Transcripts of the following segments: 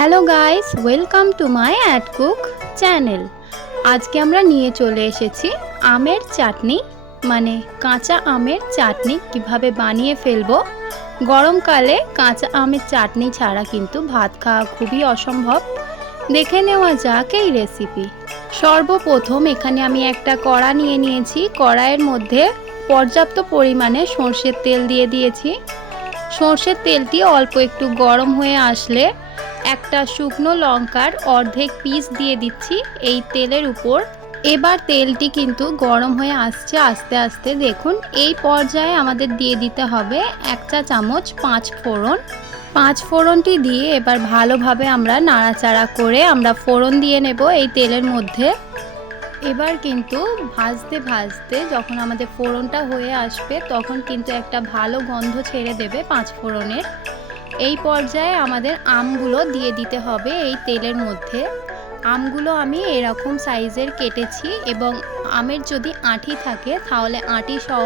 Hello guys, welcome to my add cook channel. আজকে আমরা নিয়ে চলে এসেছি আমের চাটনি, মানে কাঁচা আমের চাটনি কিভাবে বানিয়ে ফেলবো। গরমকালে কাঁচা আমের চাটনি ছাড়া কিন্তু ভাত খাওয়া খুবই অসম্ভব। দেখে নেওয়া যাক এই রেসিপি। সর্বপ্রথম এখানে আমি একটা কড়া নিয়ে নিয়েছি। কড়াইয়ের মধ্যে পর্যাপ্ত পরিমাণে সর্ষের তেল দিয়ে দিয়েছি। সর্ষের তেলটি অল্প একটু গরম হয়ে আসলে একটা শুকনো লঙ্কার অর্ধেক পিস দিয়ে দিচ্ছি এই তেলের উপর। এবার তেলটি কিন্তু গরম হয়ে আসছে আস্তে আস্তে। দেখুন, এই পর্যায়ে আমাদের দিয়ে দিতে হবে 1 চা চামচ 5 ফোড়ন। 5 ফোড়নটি দিয়ে এবার ভালোভাবে আমরা নাড়াচাড়া করে আমরা ফোড়ন দিয়ে নেব এই তেলের মধ্যে। এবার কিন্তু ভাজতে ভাজতে যখন আমাদের ফোড়নটা হয়ে আসবে তখন কিন্তু একটা ভালো গন্ধ ছেড়ে দেবে 5 ফোড়নের। এই পর্যায়ে আমাদের আমগুলো দিয়ে দিতে হবে এই তেলের মধ্যে। আমগুলো আমি এরকম সাইজের কেটেছি, এবং আমের যদি আঁটি থাকে তাহলে আঁটি সহ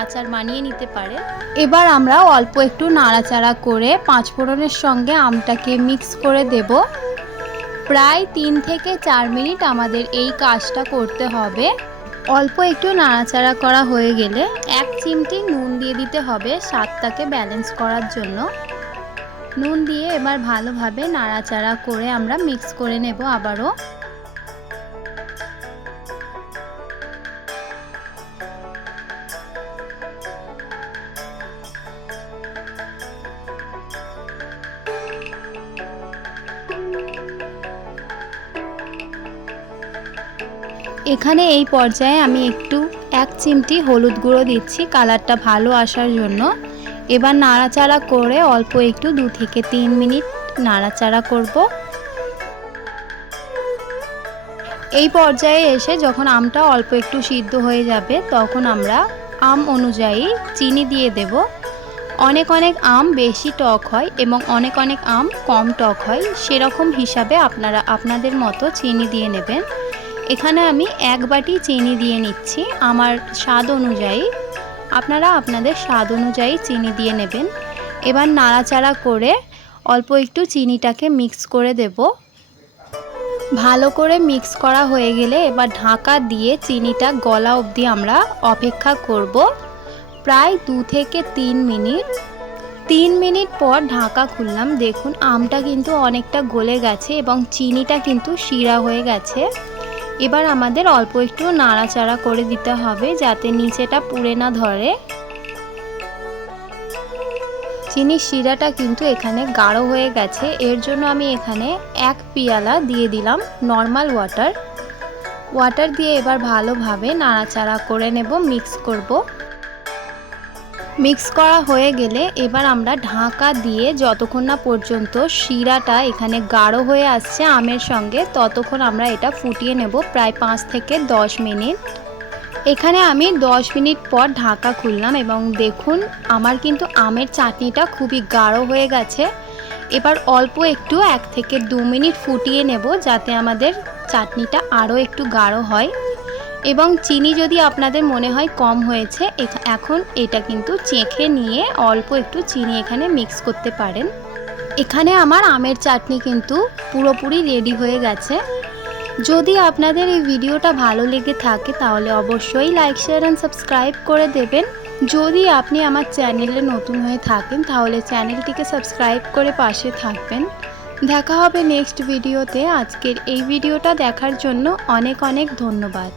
আচার বানিয়ে নিতে পারে। এবার আমরা অল্প একটু নাড়াচাড়া করে 5 ফোড়নের সঙ্গে আমটাকে মিক্স করে দেব। প্রায় 3 থেকে 4 মিনিট আমাদের এই কাজটা করতে হবে। অল্প একটু নাড়াচাড়া করা হয়ে গেলে 1 চিমটি নুন দিয়ে দিতে হবে স্বাদটাকে ব্যালেন্স করার জন্য। নুন দিয়ে এবার ভালোভাবে নাড়াচাড়া করে আমরা মিক্স করে নেব আবারও। এখানে এই পর্যায়ে আমি একটু 1 চিমটি হলুদ গুঁড়ো দিচ্ছি কালারটা ভালো আসার জন্য। এবার নাড়াচাড়া করে অল্প একটু 2 থেকে 3 মিনিট নাড়াচাড়া করব। এই পর্যায়ে এসে যখন আমটা অল্প একটু সিদ্ধ হয়ে যাবে তখন আমরা আম অনুযায়ী চিনি দিয়ে দেব। অনেক আম বেশি টক হয় এবং অনেক আম কম টক হয়, সেরকম হিসাবে আপনারা আপনাদের মতো চিনি দিয়ে নেবেন। এখানে আমি 1 বাটি চিনি দিয়ে নিচ্ছি আমার স্বাদ অনুযায়ী। আপনারা আপনাদের স্বাদ অনুযায়ী চিনি দিয়ে নেবেন। এবার নাড়াচাড়া করে অল্প একটু চিনিটাকে মিক্স করে দেব। ভালো করে মিক্স করা হয়ে গেলে এবার ঢাকা দিয়ে চিনিটা গলা অবধি আমরা অপেক্ষা করব প্রায় 2 থেকে 3 মিনিট। 3 মিনিট পর ঢাকা খুললাম। দেখুন, আমটা কিন্তু অনেকটা গলে গেছে এবং চিনিটা কিন্তু শিরা হয়ে গেছে। এবার আমাদের অল্প একটু নাড়াচাড়া করে দিতে হবে যাতে নিচেটা পুড়ে না ধরে। চিনির শিরাটা কিন্তু এখানে গাঢ় হয়ে গেছে, এর জন্য আমি এখানে 1 পেয়ালা দিয়ে দিলাম নর্মাল ওয়াটার দিয়ে এবার ভালোভাবে নাড়াচাড়া করে নেব, মিক্স করব। মিক্স করা হয়ে গেলে এবার আমরা ঢাকা দিয়ে যতক্ষণ না পর্যন্ত শিরাটা এখানে গাঢ় হয়ে আসছে আমের সঙ্গে ততক্ষণ আমরা এটা ফুটিয়ে নেব প্রায় 5 থেকে 10 মিনিট। এখানে আমি 10 মিনিট পর ঢাকা খুললাম এবং দেখুন আমার কিন্তু আমের চাটনিটা খুবই গাঢ় হয়ে গেছে। এবার অল্প একটু 1 থেকে 2 মিনিট ফুটিয়ে নেব যাতে আমাদের চাটনিটা আরও একটু গাঢ় হয়। এবং চিনি যদি আপনাদের মনে হয় কম হয়েছে, এখন এটা কিন্তু চেখে নিয়ে অল্প একটু চিনি এখানে মিক্স করতে পারেন। এখানে আমার আমের চাটনি কিন্তু পুরোপুরি রেডি হয়ে গেছে। যদি আপনাদের এই ভিডিওটা ভালো লেগে থাকে তাহলে অবশ্যই লাইক, শেয়ার অ্যান্ড সাবস্ক্রাইব করে দেবেন। যদি আপনি আমার চ্যানেলে নতুন হয়ে থাকেন তাহলে চ্যানেলটিকে সাবস্ক্রাইব করে পাশে থাকবেন। দেখা হবে নেক্সট ভিডিওতে। আজকের এই ভিডিওটা দেখার জন্য অনেক ধন্যবাদ।